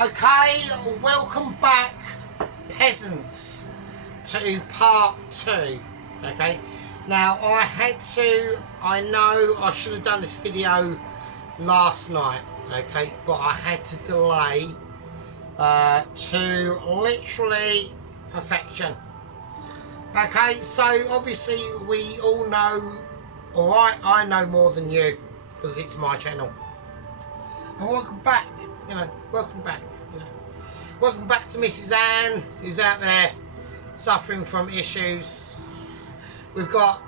Okay, welcome back, peasants, to part 2. Okay, now I know I should have done this video last night, okay, but I had to delay to literally perfection. Okay, so obviously we all know, or I know more than you, because it's my channel. And welcome back, welcome back, Welcome back to Mrs. Anne, who's out there suffering from issues. We've got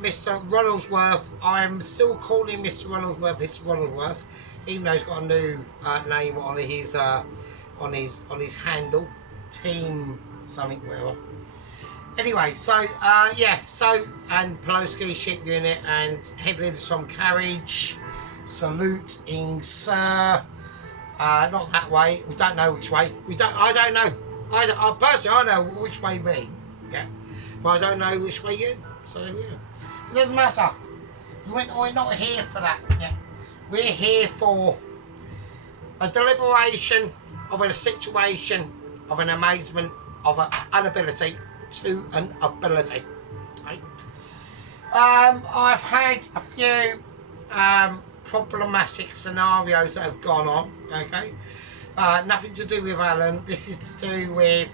Mr. Ronaldsworth. I'm still calling Mr. Ronaldsworth Mr. Ronaldsworth, even though he's got a new name on his handle, Team something, whatever. Anyway, so and Pelosi ship unit and head leaders from carriage. Saluting, sir. Not that way. We don't know which way. I don't know. I personally, I know which way me. Yeah, but I don't know which way you. So yeah, it doesn't matter. We're not here for that. Yeah, we're here for a deliberation of a situation, of an amazement, of an ability to an ability. Right? I've had a few problematic scenarios that have gone on, okay, nothing to do with Alan. This is to do with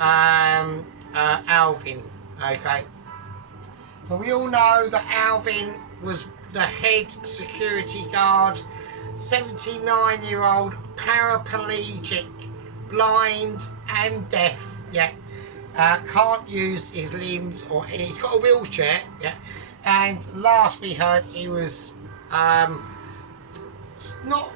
Alvin, okay. So we all know that Alvin was the head security guard, 79-year-old, paraplegic, blind and deaf, yeah, can't use his limbs or any, he's got a wheelchair, yeah, and last we heard he was not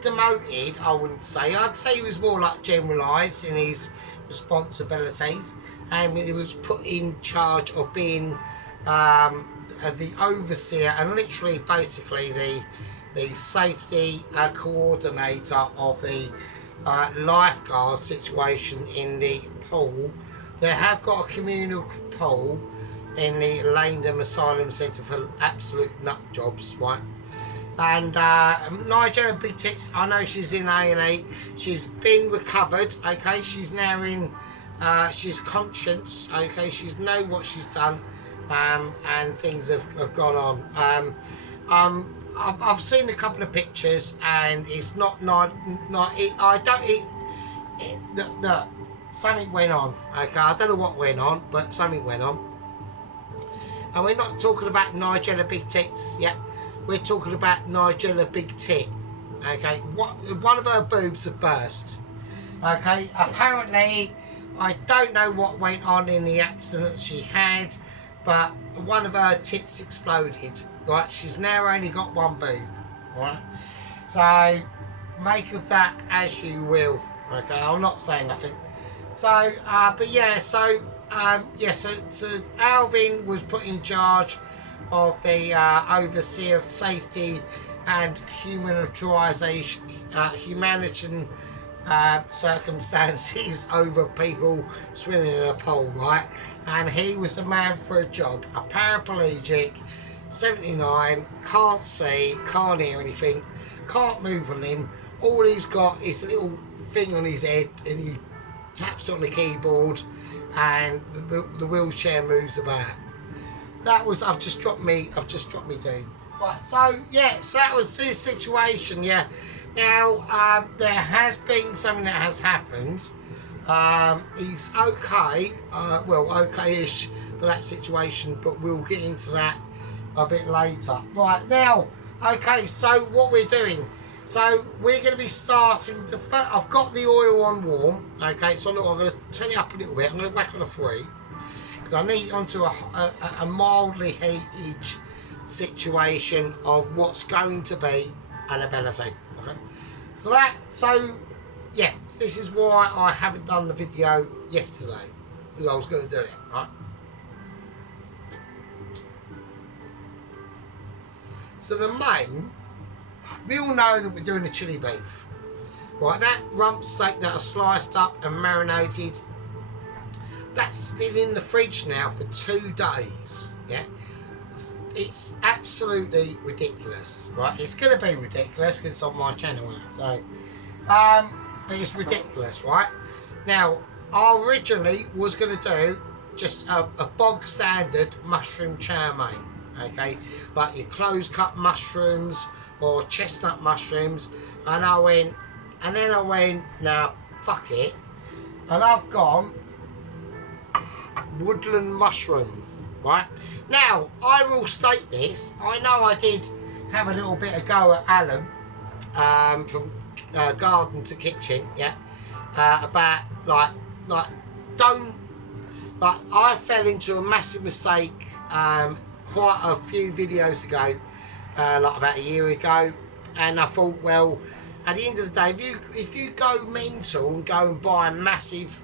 demoted, I wouldn't say. I'd say he was more like generalised in his responsibilities, and he was put in charge of being the overseer and literally basically the safety coordinator of the lifeguard situation in the pool. They have got a communal pool in the Langdon Asylum Centre for absolute nut jobs, right? And Nigella Big Tits, I know she's in A&E. She's been recovered, okay? She's now in, she's conscious, okay? She's know what she's done, and things have gone on. I've seen a couple of pictures, and it's not something went on, okay? I don't know what went on, but something went on. And we're not talking about Nigella Big Tits, yeah? We're talking about Nigella Big Tit, okay? One of her boobs had burst, okay? Apparently, I don't know what went on in the accident she had, but one of her tits exploded, right? She's now only got one boob, right? So, make of that as you will, okay? I'm not saying nothing. So, but yeah, so Alvin was put in charge of the overseer of safety and humanitarian circumstances over people swimming in a pool, right? And he was the man for a job, a paraplegic, 79, can't see, can't hear anything, can't move a limb. All he's got is a little thing on his head, and he taps on the keyboard, and the wheelchair moves about. That was, I've just dropped me dude. Right, so yeah, so that was this situation, yeah. Now, there has been something that has happened. He's okay, well, okay-ish for that situation, but we'll get into that a bit later. Right, now, okay, so what we're doing. So we're going to be starting to, I've got the oil on warm, okay, so look, I'm going to turn it up a little bit. I'm going to whack on a 3, because I need it onto a mildly heated situation of what's going to be an ability, okay. So yeah, this is why I haven't done the video yesterday, because I was going to do it, right. So the main, we all know that we're doing the chili beef, right? That rump steak that are sliced up and marinated, that's been in the fridge now for 2 days, yeah? It's absolutely ridiculous, right? It's going to be ridiculous because it's on my channel now, so It's ridiculous, right? Now, I originally was going to do just a bog standard mushroom chow mein, okay? Like your closed cut mushrooms or chestnut mushrooms. And then I went, now, fuck it. And I've gone woodland mushroom, right? Now, I will state this. I know I did have a little bit of go at Alan from Garden to Kitchen, yeah, about like don't, like, I fell into a massive mistake quite a few videos ago, like about a year ago, and I thought, well, at the end of the day, if you go mental and go and buy massive,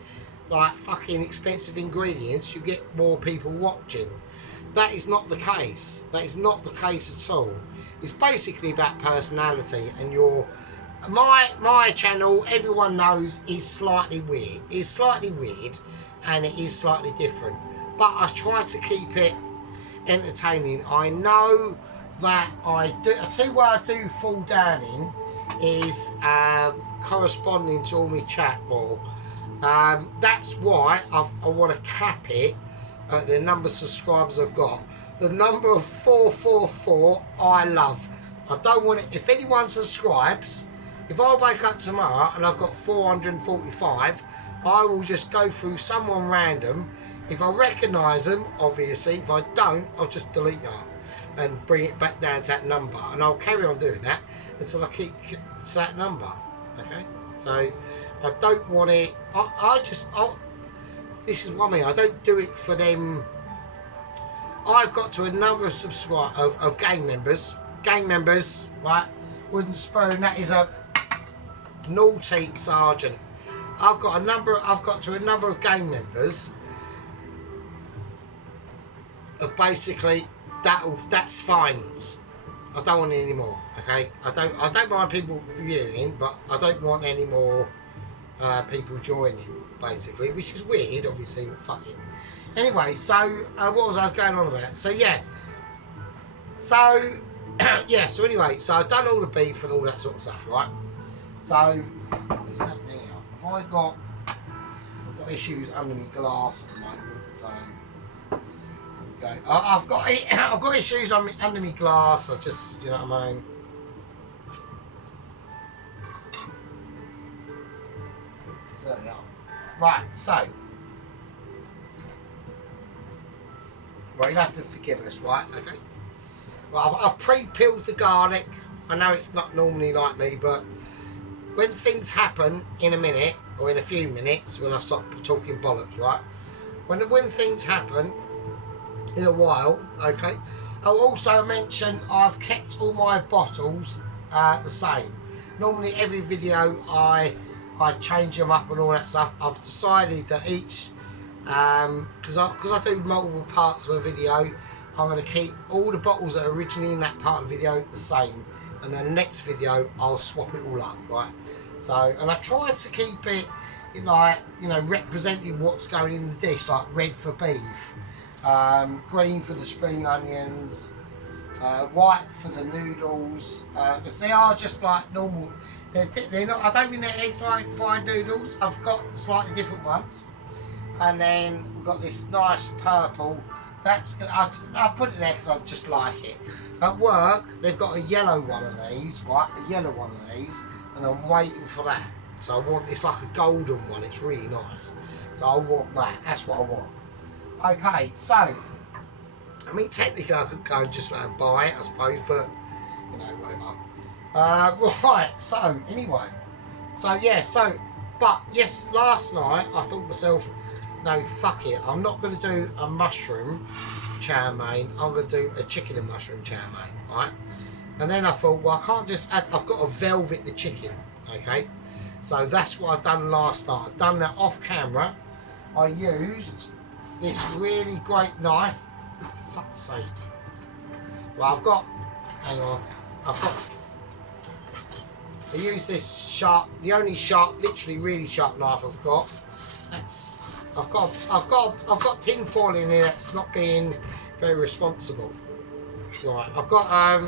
like, fucking expensive ingredients, you get more people watching. That is not the case. That is not the case at all. It's basically about personality, and my channel, everyone knows, is slightly weird. It's slightly weird, and it is slightly different. But I try to keep it entertaining. I know that I tell you what I do fall down in is corresponding to all my chat more. That's why I want to cap it at the number of subscribers I've got. The number of 444 I love. I don't want it. If anyone subscribes, if I wake up tomorrow and I've got 445, I will just go through someone random. If I recognise them, obviously. If I don't, I'll just delete that and bring it back down to that number, and I'll carry on doing that until I keep to that number. Okay, so I don't want it. This is what I mean. I don't do it for them. I've got to a number of of gang members, right? Wooden spoon. That is a naughty sergeant. I've got to a number of gang members of basically that's fine. I don't want any more. Okay, I don't mind people viewing, but I don't want any more people joining, basically, which is weird, obviously, but fuck it. Anyway, so what was I going on about? So yeah, so yeah, so anyway, so I've done all the beef and all that sort of stuff, right? So what is that now? I've got issues under my glass at the moment, so okay. I've got issues under my glass. I just, you know what I mean. So there we are. Right, so right, you have to forgive us, right? Okay. Well, I've pre-peeled the garlic. I know it's not normally like me, but when things happen in a minute or in a few minutes, when I stop talking bollocks, right? When things happen in a while, okay. I'll also mention I've kept all my bottles the same. Normally every video I change them up and all that stuff. I've decided that each because I do multiple parts of a video, I'm going to keep all the bottles that are originally in that part of the video the same, and the next video I'll swap it all up, right? So, and I try to keep it like, you know, representing what's going in the dish, like red for beef, green for the spring onions, white for the noodles, because they are just like normal. They're not. I don't mean they're egg fried noodles. I've got slightly different ones, and then we've got this nice purple. That's I put it there because I just like it. At work, they've got a yellow one of these, right? A yellow one of these, and I'm waiting for that. So I want, it's like a golden one. It's really nice. So I want that. That's what I want. Okay, so I mean, technically I could go and just buy it, I suppose, but you know, whatever. Right, so anyway, so yeah, so, but yes, last night I thought to myself, no, fuck it, I'm not going to do a mushroom chow mein, I'm going to do a chicken and mushroom chow mein, right? And then I thought, well, I can't just add, I've got to velvet the chicken, okay? So that's what I've done last night. I've done that off camera. I used this really great knife, for fuck's sake. Well, I've got, hang on, I use this sharp, the only sharp, literally really sharp knife I've got. That's, I've got tin foil in here. That's not being very responsible. Right, I've got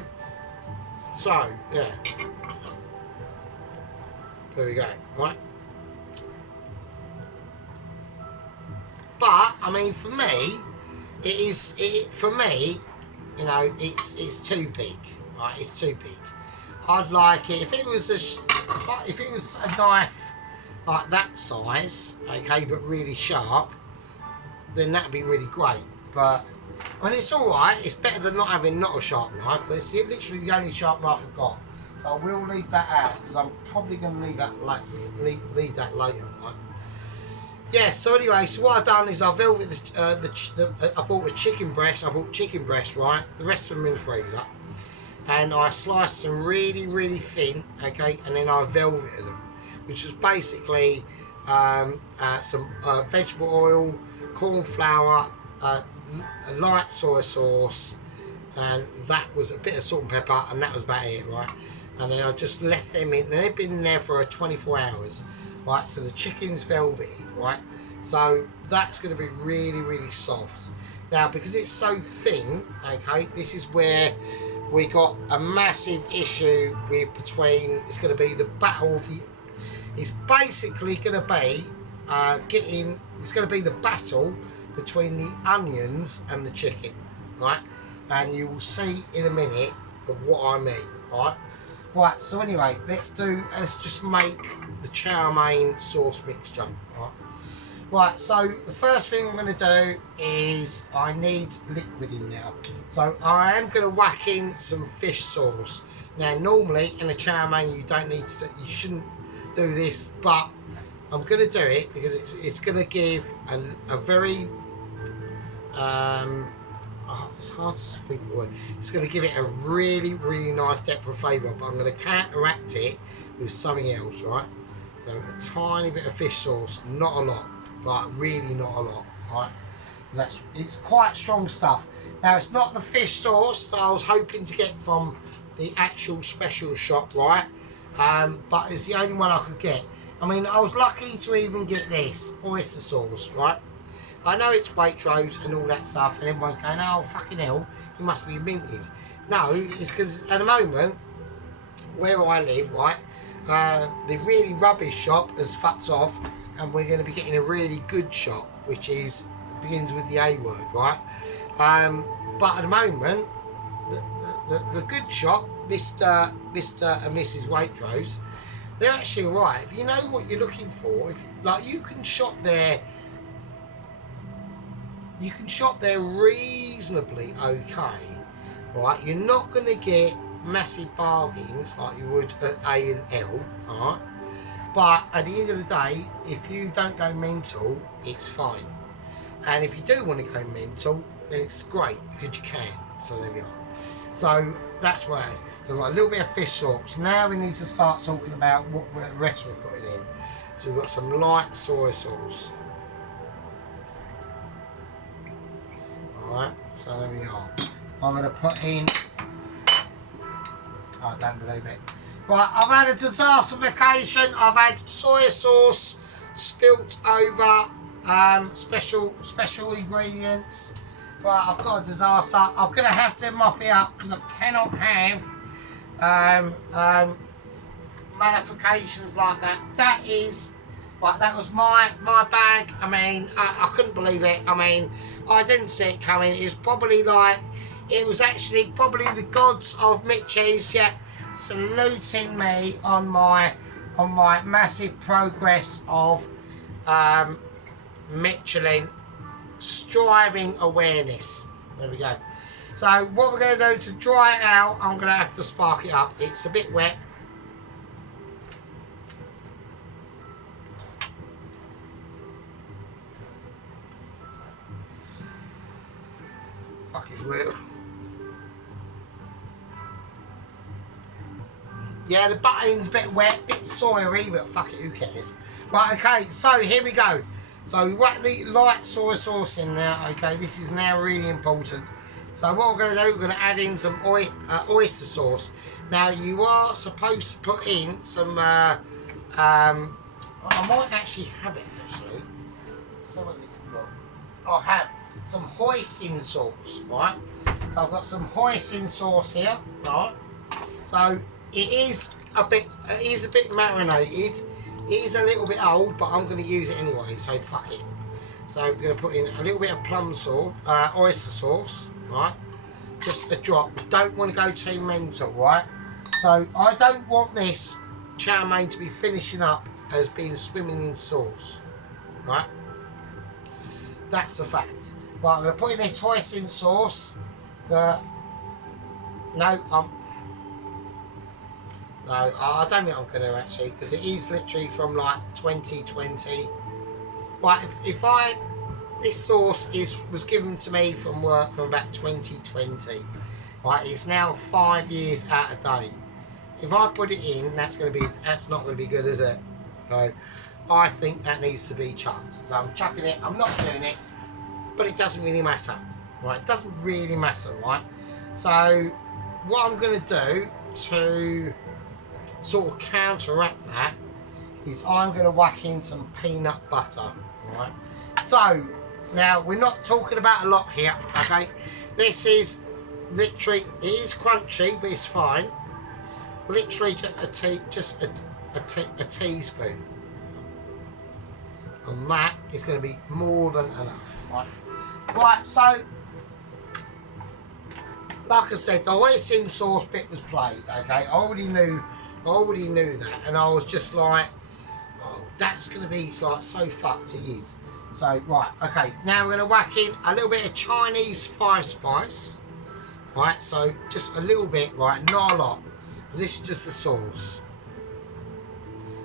so yeah. There we go. Right, But I mean, for me, for me, you know, it's too big. Right, it's too big. I'd like it if it was a knife like that size, okay, but really sharp, then that'd be really great. But I mean, it's all right. It's better than not having not a sharp knife. But it's literally the only sharp knife I've got. So I will leave that out because I'm probably going to leave that later, right? Yeah. So anyway, so what I've done is I velvet I bought a chicken breast. I bought chicken breast, right? The rest of them in the freezer, and I sliced them really, really thin, okay, and then I velveted them, which was basically some vegetable oil, corn flour, a light soy sauce, and that was a bit of salt and pepper, and that was about it, right? And then I just left them in, and they've been in there for 24 hours, right? So the chicken's velvety, right? So that's going to be really, really soft. Now, because it's so thin, okay, this is where we got a massive issue with it's going to be the battle of the, it's basically going to be it's going to be the battle between the onions and the chicken, right? And you will see in a minute of what I mean, right? Right, so anyway, let's just make the chow mein sauce mixture, right? Right, so the first thing I'm going to do is I need liquid in now. So I am going to whack in some fish sauce. Now, normally in a chow mein you shouldn't do this, but I'm going to do it because it's going to give a very it's hard to speak the word. It's going to give it a really, really nice depth of flavour, but I'm going to counteract it with something else, right? So a tiny bit of fish sauce, not a lot, but really not a lot, right? It's quite strong stuff. Now, it's not the fish sauce that I was hoping to get from the actual special shop, right? But it's the only one I could get. I mean, I was lucky to even get this oyster sauce, right? I know it's Waitrose and all that stuff, and everyone's going, oh, fucking hell, it must be minted. No, it's because at the moment, where I live, right, the really rubbish shop has fucked off, and we're going to be getting a really good shop, which begins with the A word, right? But at the moment, the good shop, Mr. and Mrs. Waitrose, they're actually alright. If you know what you're looking for, you can shop there. You can shop there reasonably okay, right? You're not going to get massive bargains like you would at A and L, alright? But at the end of the day, if you don't go mental, it's fine. And if you do want to go mental, then it's great because you can. So there we are. So that's what it is. So we've got a little bit of fish sauce. Now we need to start talking about what rest we're putting in. So we've got some light soy sauce. Alright, so there we are. I'm going to put in... Oh, I don't believe it. Right, I've had a disaster vacation. I've had soy sauce spilt over special ingredients. Right, I've got a disaster. I'm going to have to mop it up because I cannot have modifications like that. That was my bag. I mean, I couldn't believe it. I mean, I didn't see it coming. It was actually probably the gods of Mitchies, yeah, saluting me on my massive progress of Michelin striving awareness. There we go. So what we're going to do to dry it out, I'm going to have to spark it up. It's a bit wet. Fuck, it's wet. Yeah, the button's a bit wet, a bit soyery, but fuck it, who cares? Right, okay, so here we go. So we whack the light soy sauce in there, okay, this is now really important. So what we're going to do, we're going to add in some oyster sauce. Now you are supposed to put in some, I might actually have it actually. Let's have a look. I'll have some hoisin sauce, right? So I've got some hoisin sauce here, right? So it is a bit marinated. It is a little bit old, but I'm going to use it anyway, so fuck it. So we're going to put in a little bit of plum sauce, oyster sauce, right? Just a drop. Don't want to go too mental, right? So I don't want this chow mein to be finishing up as being swimming in sauce, right? That's a fact. Right, I'm going to put in this hoisin sauce. No, I don't think I'm going to actually, because it is literally from like 2020. Right, this sauce was given to me from work from about 2020. Right, it's now 5 years out of date. If I put it in, that's not going to be good, is it? So I think that needs to be chucked. So I'm chucking it. I'm not doing it, but it doesn't really matter. Right, it doesn't really matter, right? So what I'm going to do to sort of counteract that is I'm going to whack in some peanut butter, right? So now we're not talking about a lot here, okay? This is literally, it is crunchy, but it's fine. Literally just a teaspoon, and that is going to be more than enough, right? Right, so like I said, the hoisin sauce bit was played, okay? I already knew that, and I was just like, oh, that's going to be like so fucked. It is. So right, okay. Now we're going to whack in a little bit of Chinese 5 spice, right? So just a little bit, right? Not a lot. This is just the sauce.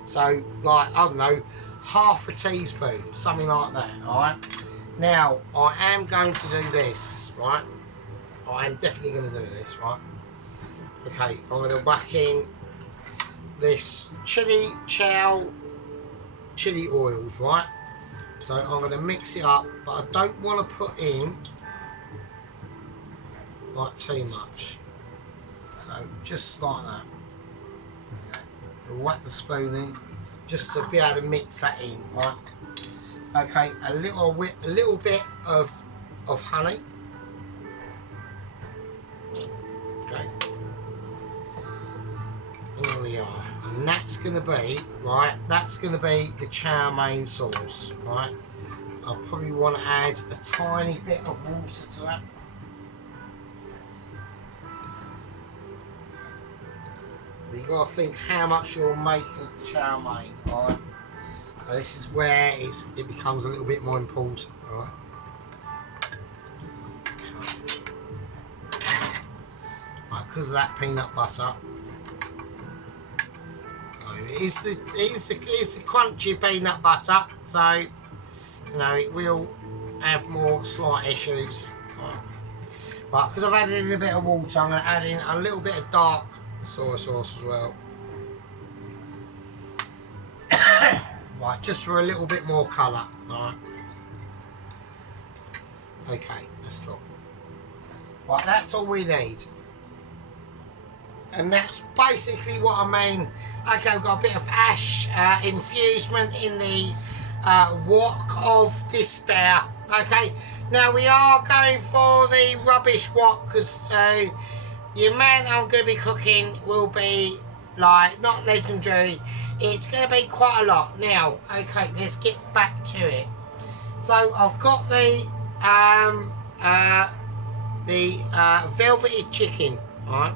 So like, I don't know, half a teaspoon, something like that. All right. Now I am going to do this, right? I am definitely going to do this, right? Okay, I'm going to whack in this Chow chili oils, right? So I'm going to mix it up, but I don't want to put in like too much. So just like that. Okay. We'll whack the spoon in just to be able to mix that in, right? Okay, a little bit of honey. Okay. There we are. And that's going to be, right, that's going to be the chow mein sauce, right? I'll probably want to add a tiny bit of water to that. But you've got to think how much you're making of the chow mein, right? So this is where it becomes a little bit more important, right? Okay. Right, because of that peanut butter. It's the crunchy peanut butter, so you know it will have more slight issues. But because I've added in a bit of water, I'm going to add in a little bit of dark soy sauce as well. Right, just for a little bit more colour. Right. Okay, that's cool. Right, that's all we need. And that's basically what I mean. Okay, we've got a bit of ash infusement in the wok of despair. Okay, now we are going for the rubbish wok because the amount I'm going to be cooking will be like not legendary. It's going to be quite a lot. Now, okay, let's get back to it. So I've got the velveted chicken, right?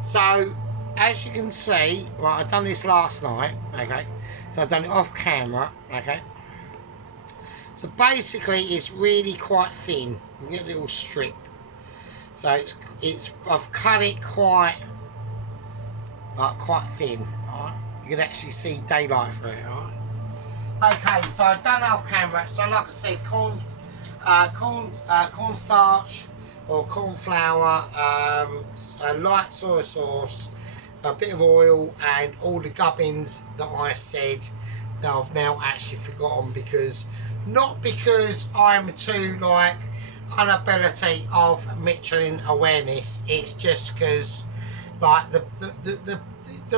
So as you can see, right, I've done this last night, okay? So I've done it off camera, okay? So basically it's really quite thin. You get a little strip. So I've cut it quite thin, alright? You can actually see daylight through it, alright? Okay, so I've done it off camera. So like I said, cornstarch or corn flour, a light soy sauce, a bit of oil, and all the gubbins that I said that I've now actually forgotten, because not because I'm too like inability of Michelin awareness, it's just because like the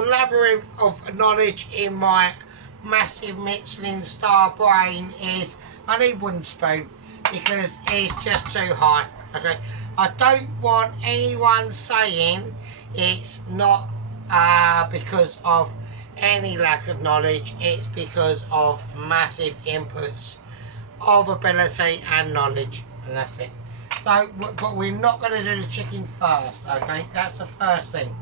labyrinth of knowledge in my massive Michelin star brain is I need wooden spoon because it's just too high. Okay, I don't want anyone saying it's not because of any lack of knowledge. It's because of massive inputs of ability and knowledge, and that's it. So, but we're not going to do the chicken first, okay? That's the first thing.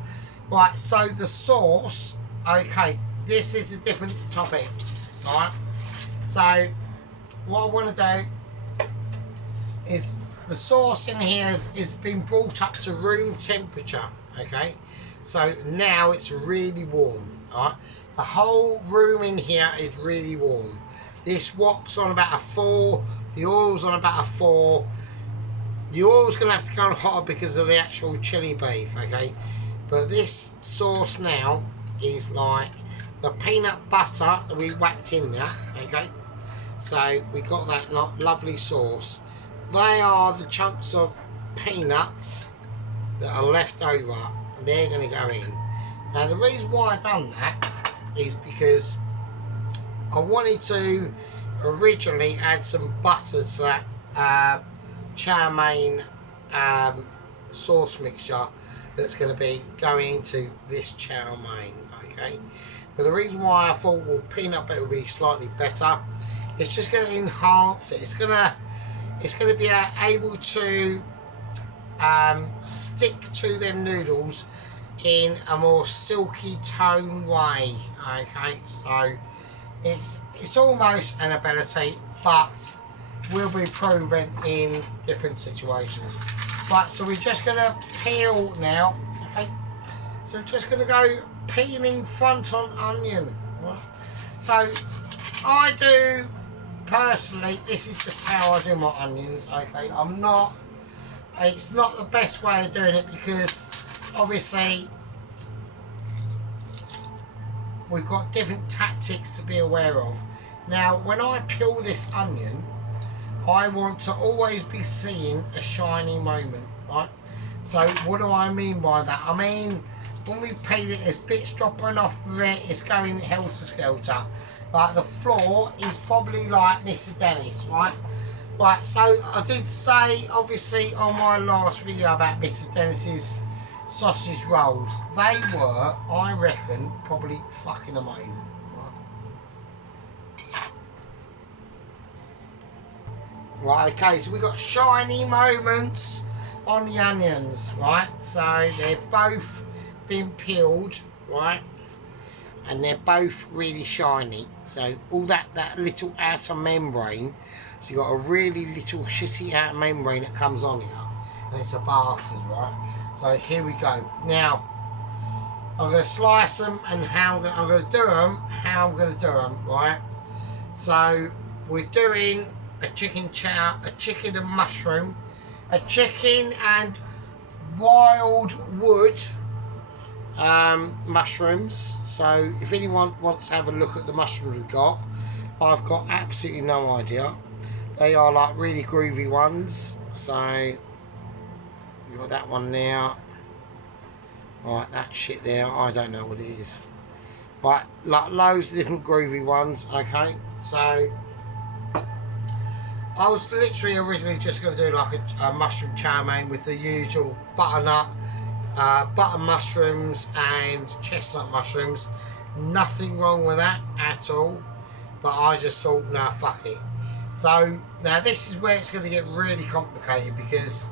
Right, so the sauce, okay, this is a different topic, right? So, what I want to do is the sauce in here is been brought up to room temperature, okay? So now it's really warm, right? The whole room in here is really warm. This wok's on about a 4, the oil's on about a 4. The oil's going to have to go on hotter because of the actual chili beef, okay? But this sauce now is like the peanut butter that we whacked in there, okay? So we got that lovely sauce. They are the chunks of peanuts that are left over, and they're going to go in. Now the reason why I done that is because I wanted to originally add some butter to that chow mein sauce mixture that's going to be going into this chow mein, okay? But the reason why I thought, well, peanut butter would be slightly better, it's just going to enhance it. It's going to be able to stick to them noodles in a more silky tone way, okay? So it's almost an ability, but will be proven in different situations. Right, so we're just going to peel now, okay? So we're just going to go peeling front on onion. Right? So I do, personally, this is just how I do my onions, okay? It's not the best way of doing it because obviously we've got different tactics to be aware of. Now, when I peel this onion, I want to always be seeing a shiny moment, right? So what do I mean by that? I mean, when we peel it, there's bits dropping off of it, it's going helter-skelter. Like the floor is probably like Mr. Dennis, right? Right, so I did say, obviously, on my last video about Mr. Dennis's sausage rolls. They were, I reckon, probably fucking amazing. Right, okay, so we got shiny moments on the onions, right? So they're both been peeled, right? And they're both really shiny. So all that little outer membrane, so you've got a really little shitty outer membrane that comes on here. And it's a bastard, right? So here we go. Now, I'm going to slice them and how I'm going to do them, right? So we're doing a chicken chow, a chicken and mushroom, a chicken and wild wood mushrooms. So if anyone wants to have a look at the mushrooms we've got, I've got absolutely no idea. They are like really groovy ones. So you got that one there. Right, that shit there, I don't know what it is. Right, like loads of different groovy ones, okay? So I was literally originally just going to do like a mushroom chow mein with the usual butternut, butter mushrooms and chestnut mushrooms. Nothing wrong with that at all. But I just thought, nah, fuck it. So now this is where it's going to get really complicated because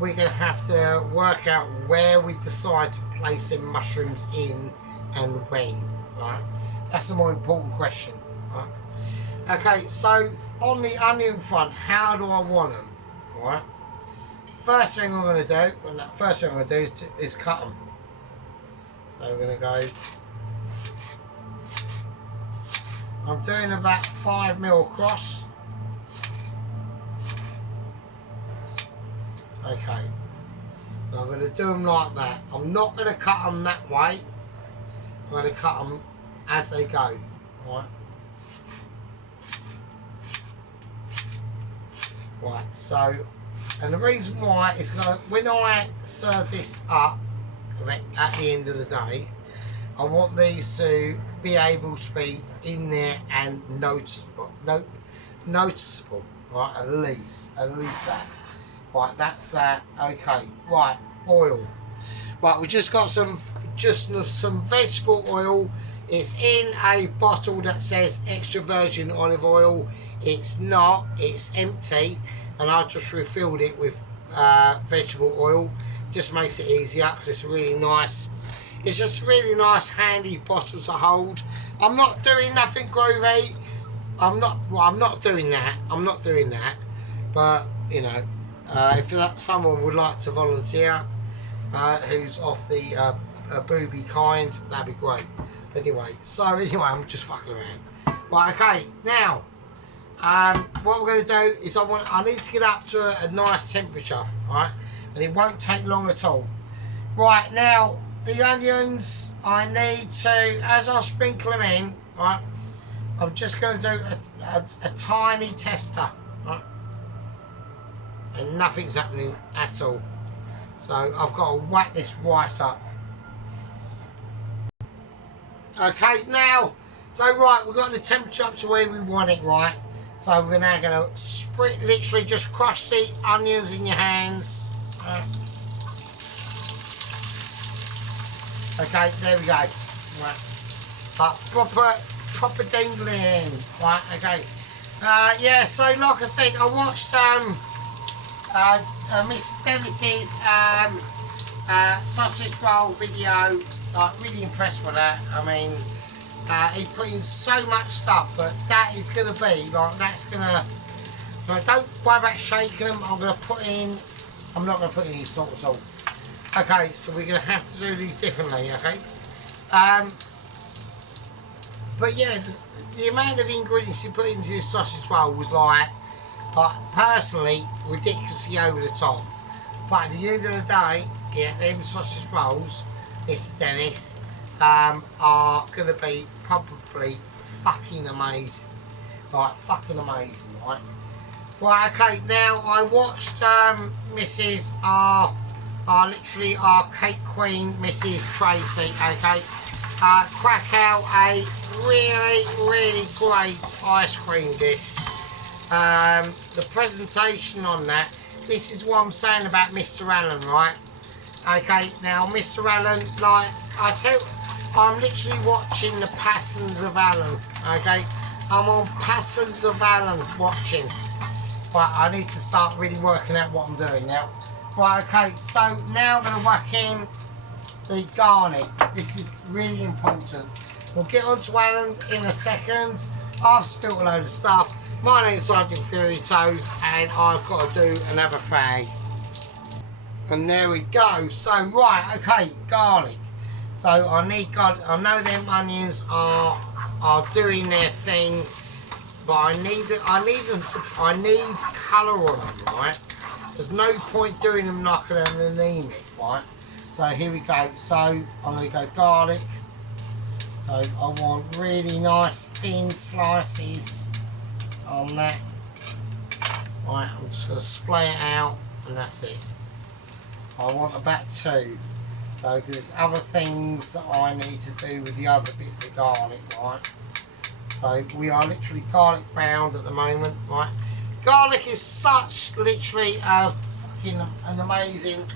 we're going to have to work out where we decide to place them mushrooms in and when. Right? That's the more important question. Right? Okay, so on the onion front, how do I want them? Right? First thing I'm going to do, is cut them. So we're going to go. I'm doing about 5mm across. Okay. So I'm going to do them like that. I'm not going to cut them that way. I'm going to cut them as they go. Right. Right, so, and the reason why is because when I serve this up at the end of the day, I want these to be able to be in there and noticeable, right, at least that. Right, that's that, okay, right, oil. Right, we just got some vegetable oil It's in a bottle that says extra virgin olive oil. It's not, it's empty, and I just refilled it with vegetable oil. Just makes it easier because it's really nice. It's just really nice, handy bottle to hold. I'm not doing nothing groovy. I'm not doing that. I'm not doing that. But you know, if someone would like to volunteer, who's off the booby kind, that'd be great. Anyway, I'm just fucking around. Right, okay, now, what we're going to do is I need to get up to a nice temperature, right? And it won't take long at all. Right, now, the onions, I need to, as I sprinkle them in, right, I'm just going to do a tiny tester, right? And nothing's happening at all. So I've got to whack this right up. Okay, now, so right, we've got the temperature up to where we want it, right? So we're now going to literally just crush the onions in your hands. Okay, there we go. Right. But proper dingling, right? Okay. Yeah. So like I said, I watched Mrs. Dennis's sausage roll video. Like, really impressed with that. I mean, he put in so much stuff, but that is going to be like, that's going to. Like, don't worry about shaking them. I'm going to put in. I'm not going to put any salt at all. Okay, so we're going to have to do these differently. Okay. But yeah, the amount of ingredients you put into your sausage roll was like personally ridiculously over the top. But at the end of the day, yeah, them sausage rolls, Mr. Dennis, are going to be probably fucking amazing. Right, fucking amazing, right? Right, okay, now I watched Mrs. Literally our cake queen, Mrs. Tracy, okay, crack out a really great ice cream dish. The presentation on that, this is what I'm saying about Mr. Allen, right? Okay, now Mr. Allen, like, I'm literally watching the Passions of Allen, okay? I'm on Passions of Allen watching. But I need to start really working out what I'm doing now. Right, okay, so now I'm going to whack in the garlic. This is really important. We'll get on to Alan in a second. I've spilled a load of stuff. My name's Sergeant Fury Toes, and I've got to do another fag. And there we go. So, right, okay, garlic. So I need garlic. I know them onions are doing their thing, but I need colour on them, right? There's no point doing them like an anemic, right? So here we go. So I'm going to go garlic. So I want really nice thin slices on that. Right, I'm just going to splay it out, and that's it. I want about 2. So there's other things that I need to do with the other bits of garlic, right? So we are literally garlic browned at the moment, right? Garlic is such literally an amazing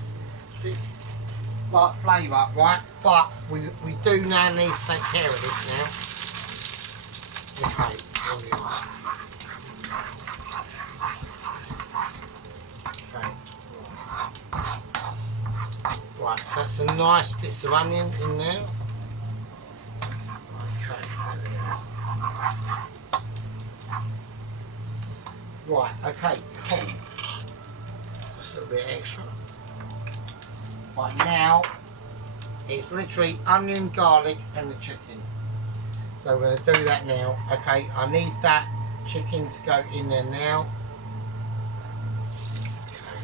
like flavour, right? But we do now need to take care of this now. Okay, there we are. Okay. Right, so that's some nice bits of onion in there. Right, okay, cool. Just a little bit extra. Right, now it's literally onion, garlic, and the chicken. So we're going to do that now. Okay, I need that chicken to go in there now. Okay.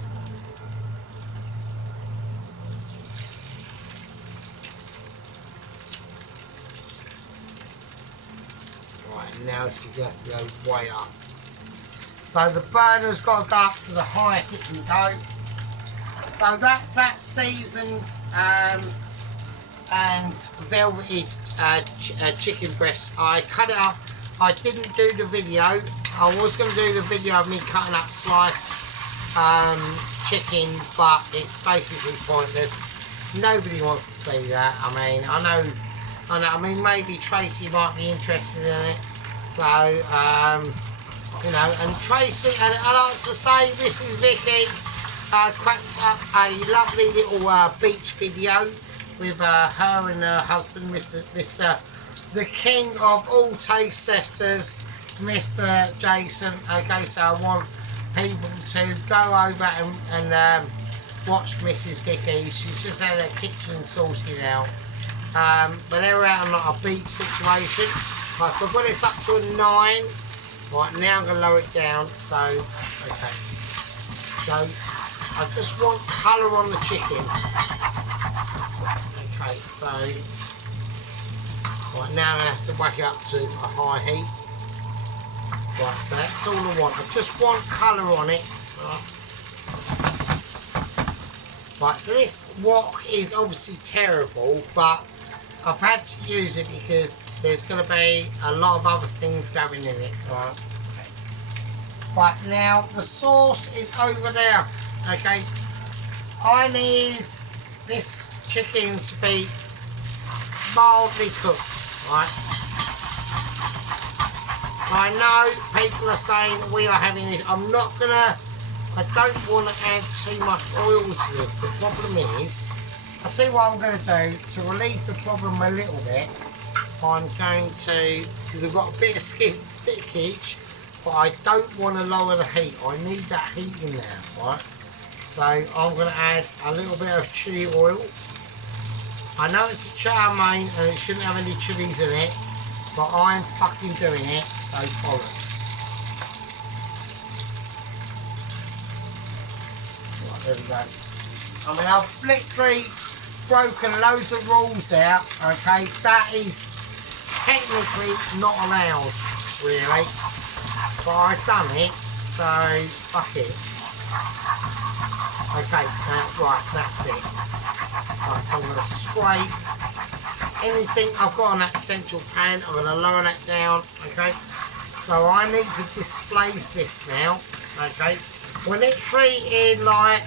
Right, now it's going to go way up. So the burner's got to go up to the highest it can go. So that's that seasoned and velvety chicken breast. I cut it up. I didn't do the video. I was going to do the video of me cutting up sliced chicken, but it's basically pointless. Nobody wants to see that. I mean, I I mean, maybe Tracy might be interested in it. So, you know, and Tracy, and I like to say, Mrs. Vicky cracked up a lovely little beach video with her and her husband, the king of all taste testers, Mr. Jason. Okay, so I want people to go over and watch Mrs. Vicky. She's just had her kitchen sorted out. But they're out on like a beach situation. Right, so I've got this up to a 9. Right, now I'm going to lower it down. So, okay. So, I just want colour on the chicken. Okay, so... Right, now I have to whack it up to a high heat. Right, so that's all I want. I just want colour on it. Right, so this wok is obviously terrible, but I've had to use it because there's going to be a lot of other things going in it. Right, okay. Right, now the sauce is over there. Okay, I need this chicken to be mildly cooked. Right. I know people are saying we are having this. I don't want to add too much oil to this. The problem is, I'll tell you what I'm going to do to relieve the problem a little bit. I'm going to, because I've got a bit of stickage, but I don't want to lower the heat. I need that heat in there, right? So I'm going to add a little bit of chilli oil. I know it's a chow mein and it shouldn't have any chilies in it, but I'm fucking doing it, so follow it. Right, there we go. I mean, I've literally broken loads of rules out, okay? That is technically not allowed, really. But I've done it, so fuck it. Okay, right, that's it. Right, so I'm going to scrape anything I've got on that central pan. I'm going to lower that down, okay? So I need to displace this now, okay? We're literally in like,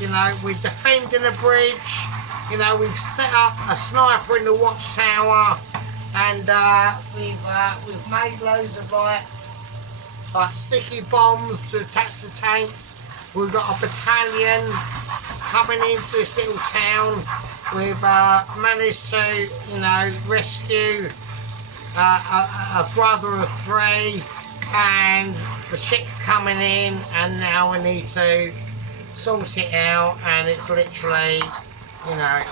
you know, we're defending a bridge, you know, we've set up a sniper in the watchtower, and we've made loads of like sticky bombs to attack the tanks. We've got a battalion coming into this little town. We've managed to, you know, rescue a brother of 3, and the chick's coming in, and now we need to sort it out, and it's literally, you know,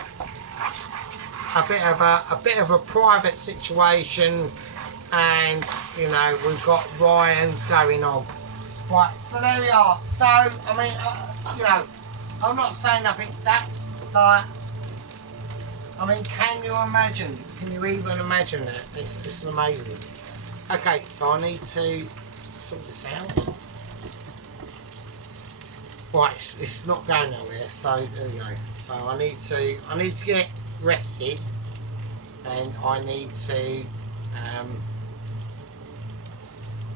a bit of a private situation, and you know, we've got Ryan's going on. Right, so there we are. So I mean, you know, I'm not saying nothing. That's like, I mean, can you imagine? Can you even imagine that? It's amazing. Okay, so I need to sort this out. Right, it's not going nowhere. So there we go. So I need to get rested, and I need to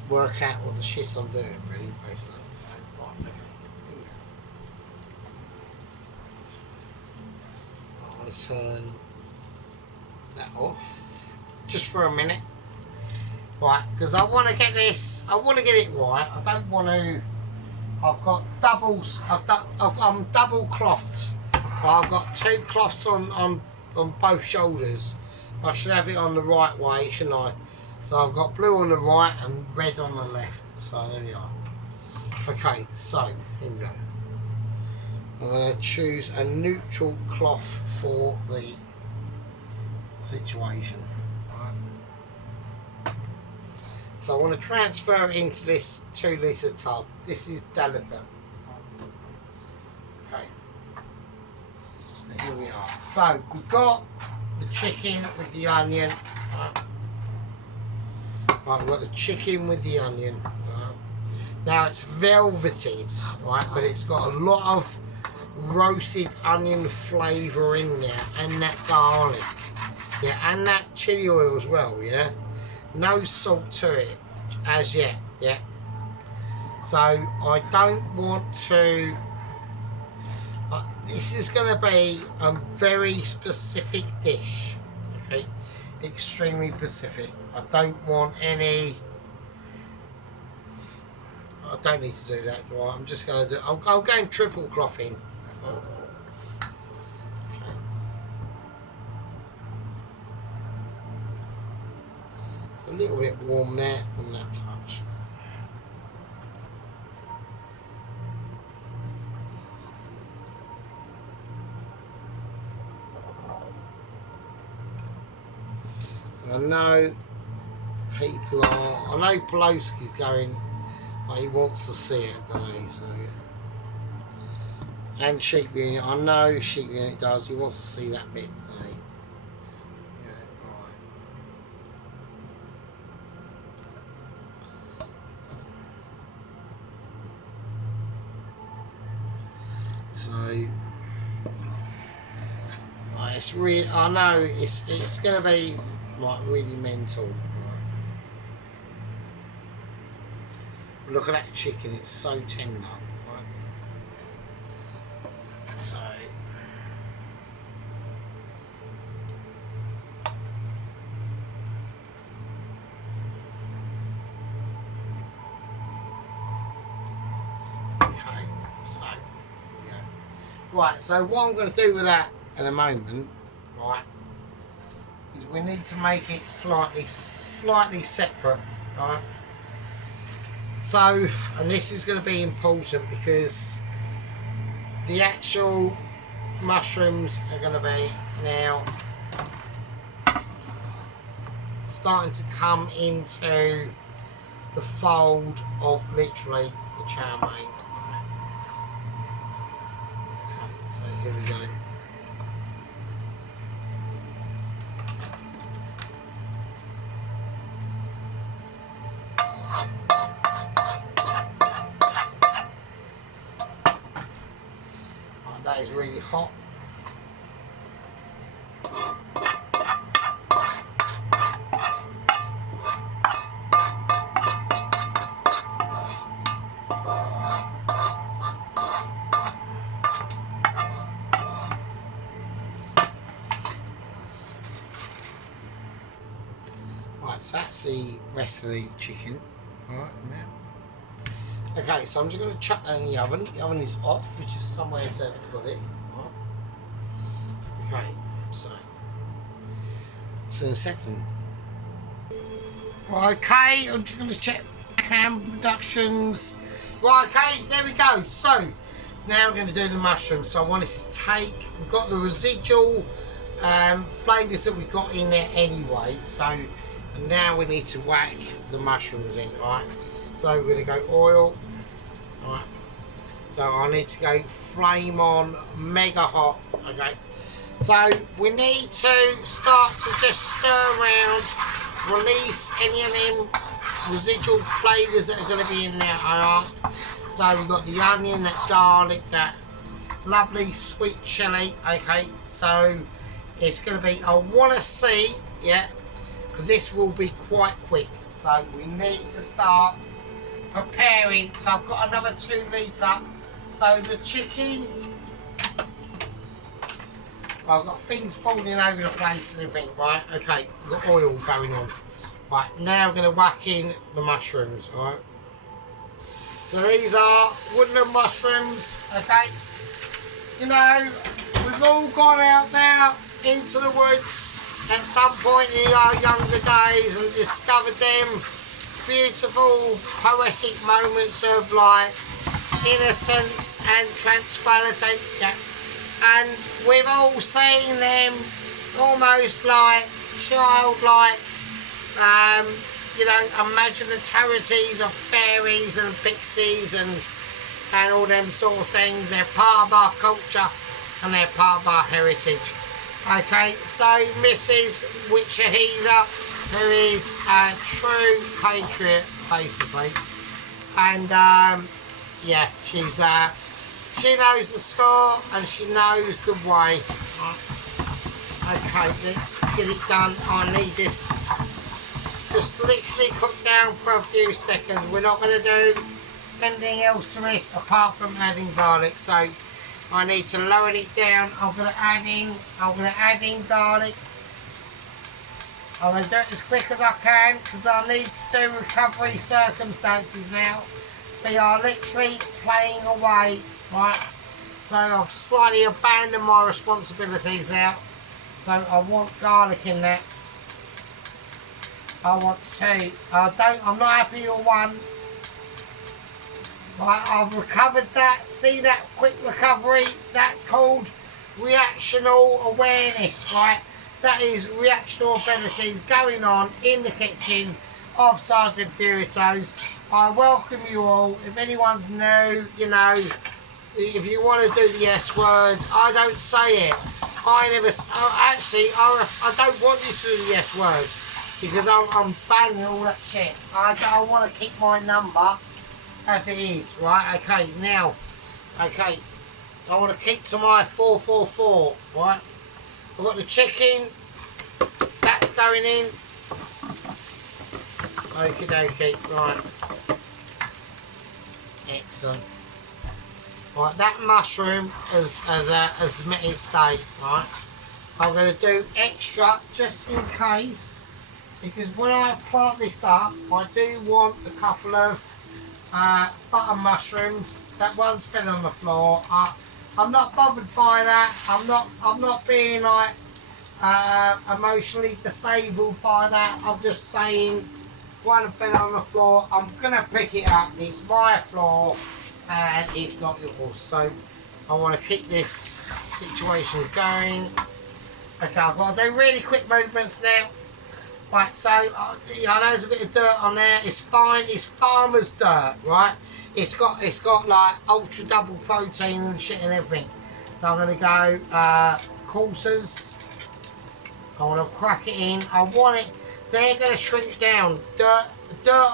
work out what the shit I'm doing, really, basically. So, right, okay. I'll turn that off just for a minute, right? Because I want to get this. I want to get it right. I don't want to. I've got doubles. I'm double clothed. I've got 2 cloths on both shoulders. I should have it on the right way, shouldn't I? So I've got blue on the right and red on the left. So there we are. Okay, so here we go. I'm going to choose a neutral cloth for the situation. Right. So I want to transfer it into this 2-litre tub. This is delicate. Okay. So here we are. So we've got the chicken with the onion. Right, we've got the chicken with the onion. Right. Now it's velveted, right, but it's got a lot of roasted onion flavour in there, and that garlic, yeah, and that chilli oil as well, yeah. No salt to it as yet, yeah. So I don't want to. this is going to be a very specific dish, okay, extremely specific. I don't want any, I don't need to do that, do I? I'm just going to do, I'm going triple clothing. Okay. It's a little bit warm there on that touch. I know people are, I know Pelosi's going, well, he wants to see it, doesn't he? So, and Sheep Unit, I know Sheep Unit does, he wants to see that bit, doesn't he? Yeah, right. So, like, it's really, I know it's going to be like really mental. Right? Look at that chicken, it's so tender. Right? So okay, so yeah. Right, so what I'm going to do with that at the moment, right, is we need to make it slightly separate, right? So, and this is going to be important because the actual mushrooms are going to be now starting to come into the fold of literally the chow mein. Okay, so here we go. That is really hot. Right, so that's the rest of the chicken. Alright, now. Okay, so I'm just going to chuck that in the oven. The oven is off, which is somewhere to put it. Right. Okay, so in a second. Right, okay, I'm just going to check Cam Productions. Right, okay, there we go. So now we're going to do the mushrooms. So I wanted to take, we've got the residual flavours that we've got in there anyway. So now we need to whack the mushrooms in, right? So we're going to go oil. Right. So I need to go flame on, mega hot. Okay. So we need to start to just stir around, release any of them residual flavours that are going to be in there. Alright. So we've got the onion, that garlic, that lovely sweet chilli. Okay. So it's going to be, I want to see, yeah, because this will be quite quick. So we need to start preparing. So I've got another 2 litre. So the chicken, I've got things falling over the place and everything, right? Okay, we've got oil going on. Right, now we're going to whack in the mushrooms, alright? So these are woodland mushrooms, okay? You know, we've all gone out there into the woods at some point in our younger days and discovered them beautiful poetic moments of like innocence and tranquility, yeah. And we've all seen them almost like childlike, you know, imaginatarities of fairies and pixies and all them sort of things. They're part of our culture and they're part of our heritage. Okay, so Mrs. Witcher Heather, who is a true patriot, basically, and yeah, she's she knows the score and she knows the way. Okay, let's get it done. I need this just literally cooked down for a few seconds. We're not going to do anything else to this apart from adding garlic. So I need to lower it down. I'm gonna add in garlic. I'm gonna do it as quick as I can because I need to do recovery circumstances now. We are literally playing away, right? So I've slightly abandoned my responsibilities now. So I want garlic in there. I want two. I'm not happy with one. Right, I've recovered that. See that quick recovery? That's called reactional awareness, right? That is reactional abilities going on in the kitchen of Sergeant Furito's. I welcome you all. If anyone's new, you know, if you want to do the S word, I don't say it. I don't want you to do the S word because I'm banging all that shit. I want to keep my number as it is, right? Okay, now, okay, I want to keep to my 444, right? I've got the chicken, that's going in. Okie dokie, right. Excellent. Right, that mushroom has met its day, right? I'm going to do extra just in case, because when I plant this up, I do want a couple of button mushrooms. That one's fell on the floor. I'm not bothered by that. I'm not being like emotionally disabled by that. I'm just saying one fell on the floor. I'm gonna pick it up. It's my floor and it's not yours. So I want to keep this situation going. Okay, I've got to do really quick movements now. Right, so I know there's a bit of dirt on there. It's fine. It's farmer's dirt, right? It's got like ultra double protein and shit and everything. So I'm gonna go quarters. I want to crack it in. I want it. They're gonna shrink down, dirt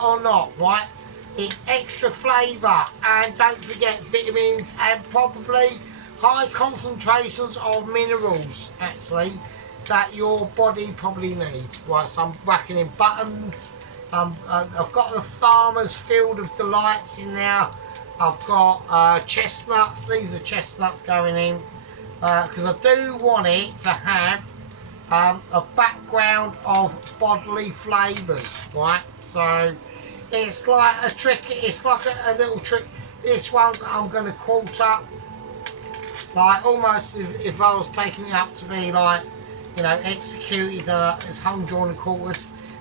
or not, right? It's extra flavour, and don't forget vitamins and probably high concentrations of minerals actually that your body probably needs. Right, so I'm whacking in buttons. I've got the Farmer's Field of Delights in there. I've got chestnuts. These are chestnuts going in because I do want it to have a background of bodily flavours, right? So it's like a trick. It's like a little trick. This one I'm going to quarter, like almost if I was taking it up to be like, you know, executed, it's hung, drawn and quartered,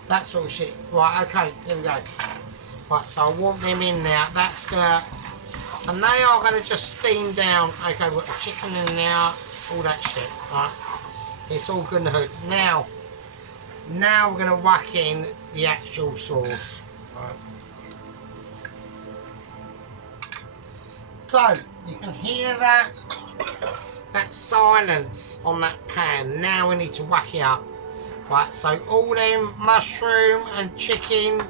that sort of shit. Right, okay, here we go. Right, so I want them in there. That's gonna, and they are gonna just steam down. Okay, we've got the chicken in there, all that shit, right? It's all good in the hood. Now we're gonna whack in the actual sauce. Right. So, you can hear that silence on that pan. Now we need to whack it up. Right, so all them mushroom and chicken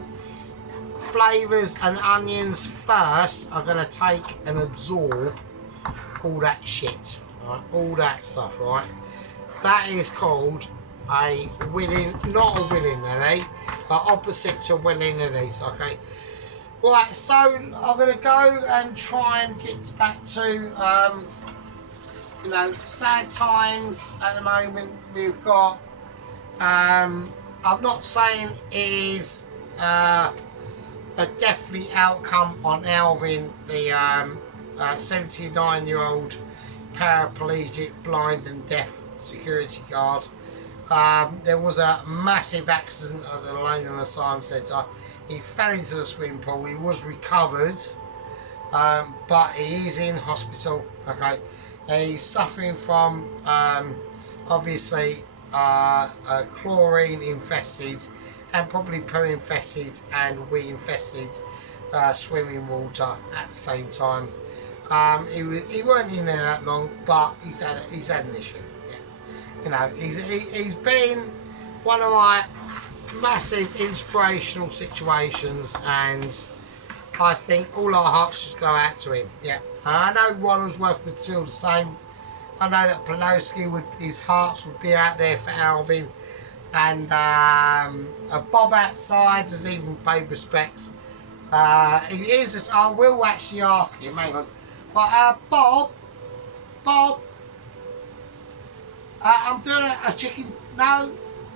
flavours and onions first are going to take and absorb all that shit, right? All that stuff, right? That is called a willing, not a willy-nilly, but opposite to willy-nillys, okay? Right, so I'm going to go and try and get back to you know, sad times at the moment. We've got, I'm not saying it is a definitely outcome on Alvin, the 79-year-old paraplegic, blind and deaf security guard. There was a massive accident at the Lane and Asylum Centre. He fell into the swimming pool. He was recovered, but he is in hospital, okay? He's suffering from obviously chlorine infested and probably poo infested and wee infested swimming water at the same time. He weren't in there that long, but he's had an issue. Yeah. You know, he's been one of my massive inspirational situations, and I think all our hearts should go out to him. Yeah. I know Wandsworth would feel the same. I know that Pulowski his hearts would be out there for Alvin, and Bob outside has even paid respects. I will actually ask him, hang on. But Bob, Bob. I'm doing a chicken. No,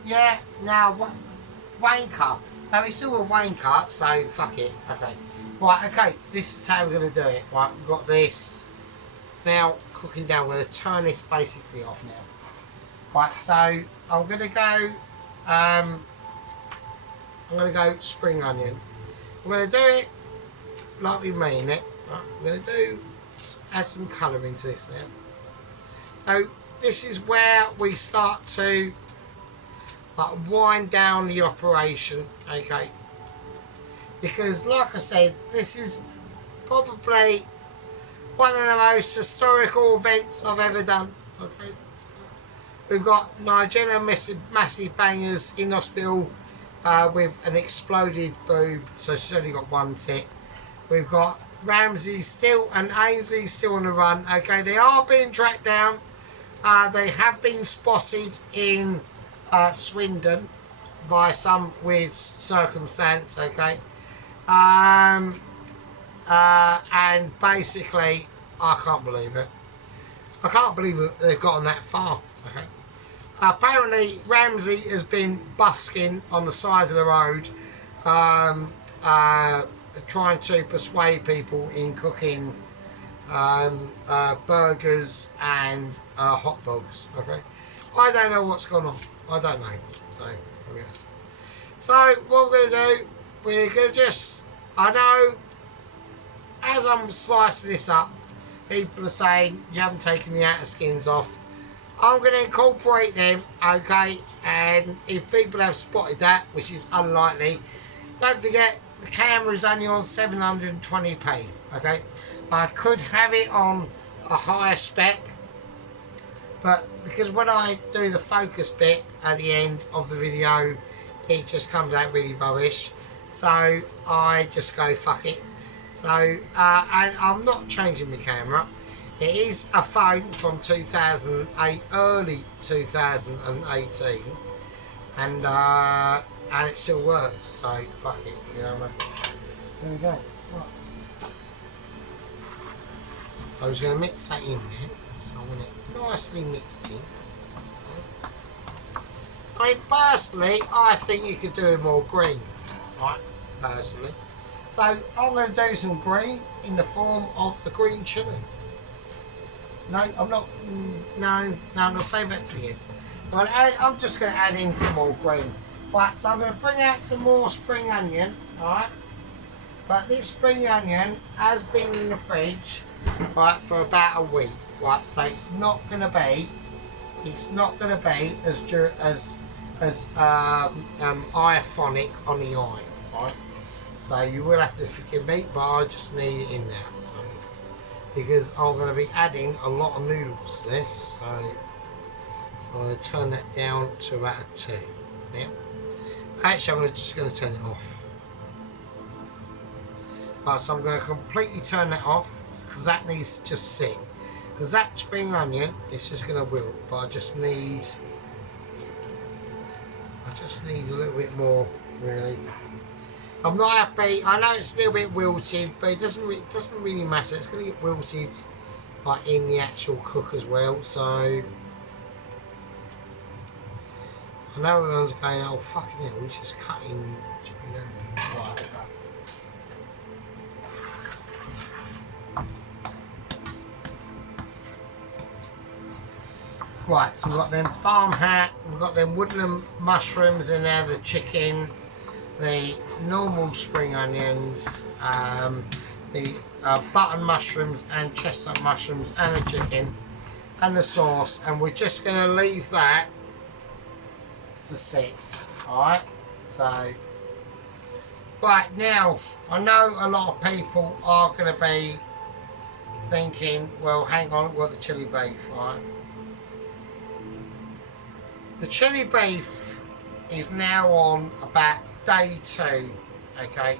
yeah, no, Wayne cut. No, it's still a Wayne cut, so fuck it. Okay. Right, okay, this is how we're going to do it. Right, we've got this now cooking down. We're going to turn this basically off now. Right, so I'm going to go, spring onion. I'm going to do it like we mean it. Right, I'm going to add some colour into this now. So this is where we start to wind down the operation, okay? Because like I said, this is probably one of the most historical events I've ever done, okay? We've got Nigella massive bangers in hospital with an exploded boob, so she's only got one tit. We've got Ramsey still and Ainsley still on the run, okay? They are being tracked down. They have been spotted in Swindon by some weird circumstance, okay? And basically, I can't believe it. I can't believe that they've gotten that far, okay? Apparently, Ramsey has been busking on the side of the road, trying to persuade people in cooking burgers and hot dogs, okay? I don't know what's gone on. I don't know. So what we're going to do, we're going to just, I know, as I'm slicing this up, people are saying you haven't taken the outer skins off. I'm going to incorporate them, okay? And if people have spotted that, which is unlikely, don't forget the camera's only on 720p, okay? I could have it on a higher spec, but because when I do the focus bit at the end of the video, it just comes out really rubbish. So I just go fuck it. So and I'm not changing the camera. It is a phone from 2008, early 2018, and it still works. So fuck it, you know what I mean? There we go. Right. I was going to mix that in there, so I want it nicely mixed in. I mean, personally, I think you could do it more green, right? Personally, so I'm going to do some green in the form of the green chili. No, I'm not. No, I'm going to save that to you. I'm just going to add in some more green. Right, so I'm going to bring out some more spring onion. All right, but this spring onion has been in the fridge, right, for about a week. Right, so it's not going to be as iophonic on the eye, right? So you will have to forgive me, but I just need it in there, because I'm going to be adding a lot of noodles to this. So I'm going to turn that down to about a 2. Yeah. Actually, I'm just going to turn it off. Right, so I'm going to completely turn that off, because that needs to just sit. Because that spring onion is just going to wilt, but I just need a little bit more, really. I'm not happy. I know it's a little bit wilted, but it doesn't really matter. It's going to get wilted like in the actual cook as well. So I know everyone's going, oh fucking hell, we're just cutting spring onion. Right, okay. Right, so we've got them farm hat, we've got them woodland mushrooms in there, the chicken, the normal spring onions, the button mushrooms and chestnut mushrooms and the chicken and the sauce, and we're just going to leave that to sit. Alright, so right now, I know a lot of people are going to be thinking, well, hang on, we've got the chili beef, right? The chili beef is now on about day 2, okay,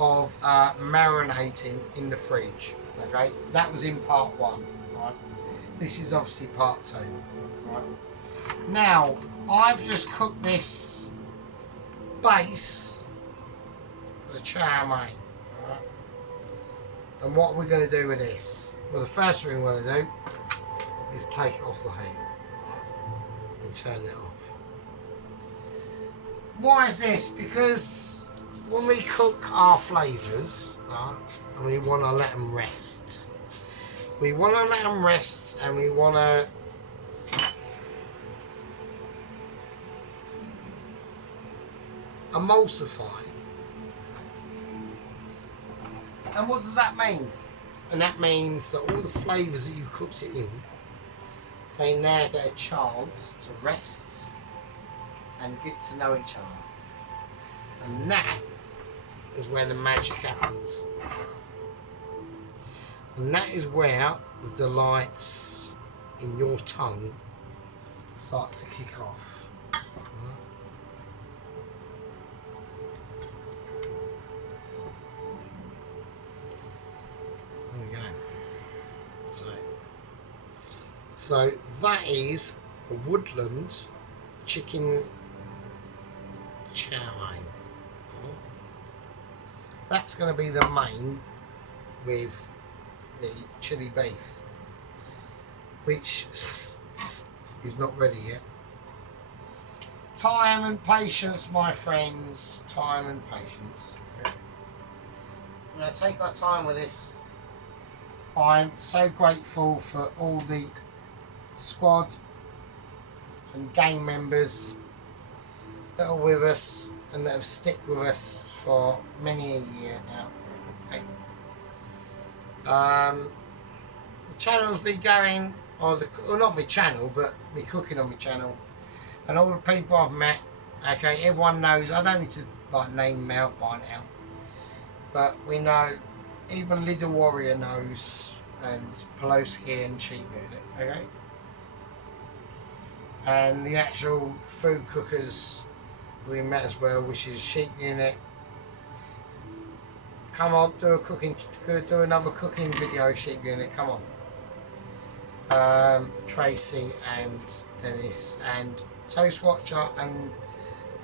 of marinating in the fridge, okay. That was in part 1, right? This is obviously part 2, right? Now, I've just cooked this base for the chow mein, right? And what we're going to do with this? Well, the first thing we're going to do is take it off the heat, right, and turn it off. Why is this? Because when we cook our flavours, right, and we want to let them rest, and we want to emulsify. And what does that mean? And that means that all the flavours that you cooked it in, they now get a chance to rest and get to know each other. And that is where the magic happens. And that is where the delights in your tongue start to kick off. There we go. So that is a Woodland chicken chow mein. That's going to be the main with the chili beef, which is not ready yet. Time and patience, my friends. Time and patience. We're going to take our time with this. I'm so grateful for all the squad and gang members that are with us and that have stuck with us for many a year now. Okay. The channel's been going, well, not my channel, but me cooking on my channel, and all the people I've met. Okay, everyone knows. I don't need to like name them out by now, but we know. Even Little Warrior knows, and Pelosi and Sheep Unit. Okay. And the actual food cookers we met as well, which is Sheep Unit. Come on, do another cooking video, Sheep Unit. Come on. Tracy and Dennis and Toast Watcher and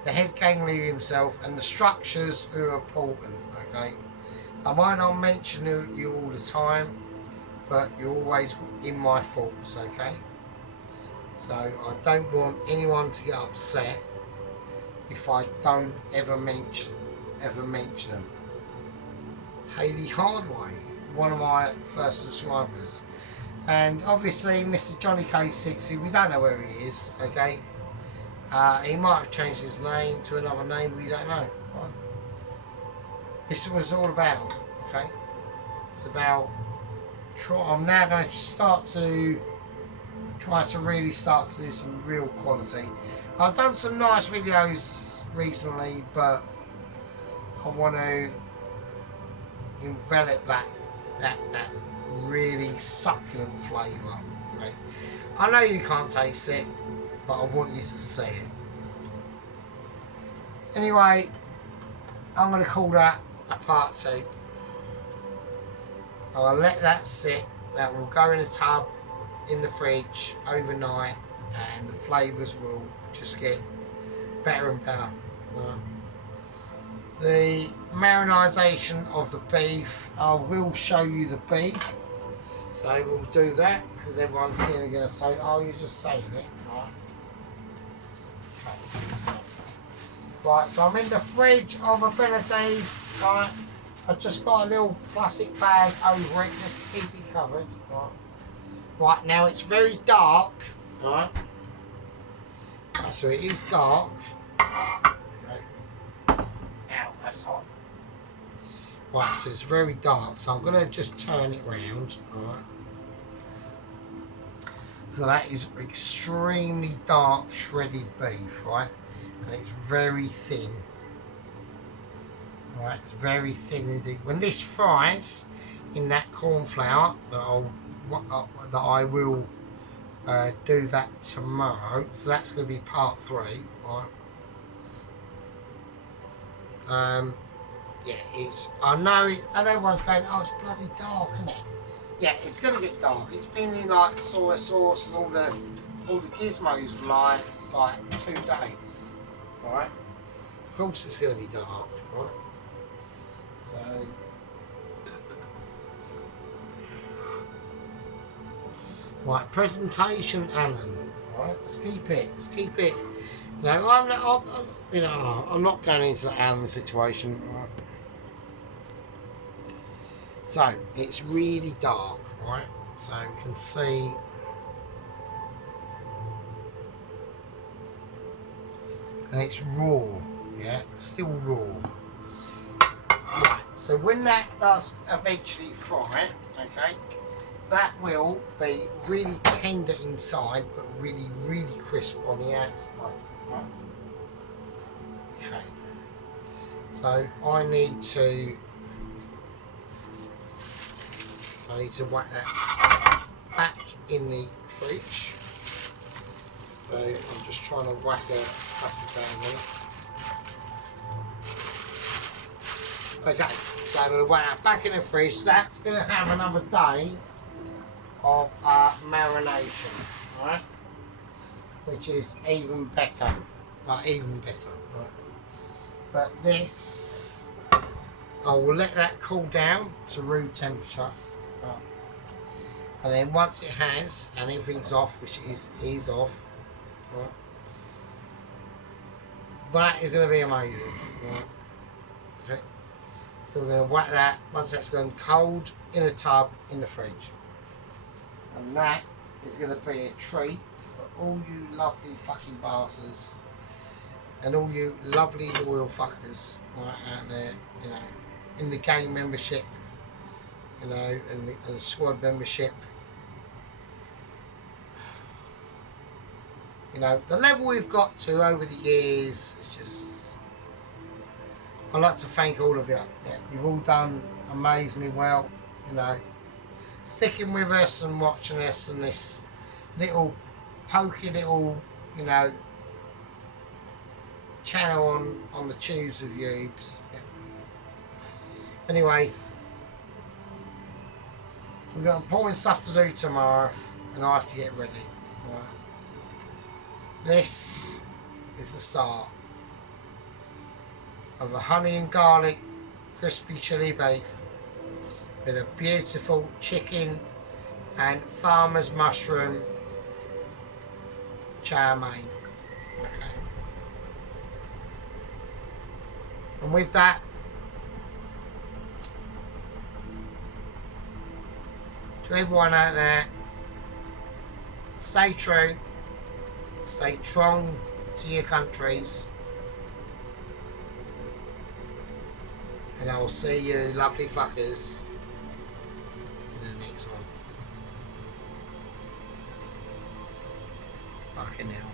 the head gang leader himself and the structures who are important. Okay. I might not mention you all the time, but you're always in my thoughts. Okay. So I don't want anyone to get upset if I don't ever mention them. Haley Hardway, one of my first subscribers, and obviously Mr. Johnny K60. We don't know where he is. Okay, he might have changed his name to another name. We don't know. Right? This was all about. Okay, it's about. I'm now going to start to try to really start to do some real quality. I've done some nice videos recently, but I want to envelop that really succulent flavour. Right? I know you can't taste it, but I want you to see it. Anyway, I'm going to call that a part 2. I'll let that sit. That will go in a tub in the fridge overnight, and the flavours will just get better and better. The marinisation of the beef, I will show you the beef, so we'll do that because everyone's here going to say, oh, you're just saying it. Right, okay, right, so I'm in the fridge of abilities. Right, I've just got a little plastic bag over it just to keep it covered. Right, now it's very dark. Right, so it is dark. That's hot. Right, so it's very dark, so I'm going to just turn it round. Right. So that is extremely dark shredded beef, right? And it's very thin. Right, it's very thin indeed. When this fries in that corn flour, that I will do that tomorrow. So that's going to be part 3, right? Yeah, I know everyone's going, oh, it's bloody dark, isn't it? Yeah, it's going to get dark. It's been in like soy sauce and all the gizmos for like 2 days, right? Of course it's going to be dark, right? So, Right, presentation Alan. Right, let's keep it. Let's keep it. No, I'm not going into the Alan situation. Right. So it's really dark, right? So you can see. And it's raw, yeah, still raw. Right, so when that does eventually fry, okay, that will be really tender inside, but really, really crisp on the outside. Right? Okay, so I need to whack that back in the fridge. So I'm just trying to whack a plastic bag on it. Okay, so I'm going to whack it back in the fridge. That's going to have another day of marination, right? Which is even better, even better, right? But this, I will let that cool down to room temperature. Right? And then once it has, and everything's off, which is off, right. That is going to be amazing. Right. Okay. So we're going to whack that once that's gone cold in a tub in the fridge. And that is going to be a treat for all you lovely fucking bastards and all you lovely loyal fuckers right out there, you know, in the gang membership, you know, and the squad membership. You know, the level we've got to over the years is just... I'd like to thank all of you. Yeah, you've all done amazingly well, you know. Sticking with us and watching us and this little, pokey little, you know, channel on the tubes of Ubes. Yeah. Anyway, we've got important stuff to do tomorrow and I have to get ready. Right. This is the start of a honey and garlic crispy chili beef with a beautiful chicken and farmer's mushroom chow mein. Okay. And with that, to everyone out there, stay true. Stay strong to your countries. And I will see you lovely fuckers in the next one. Fucking hell.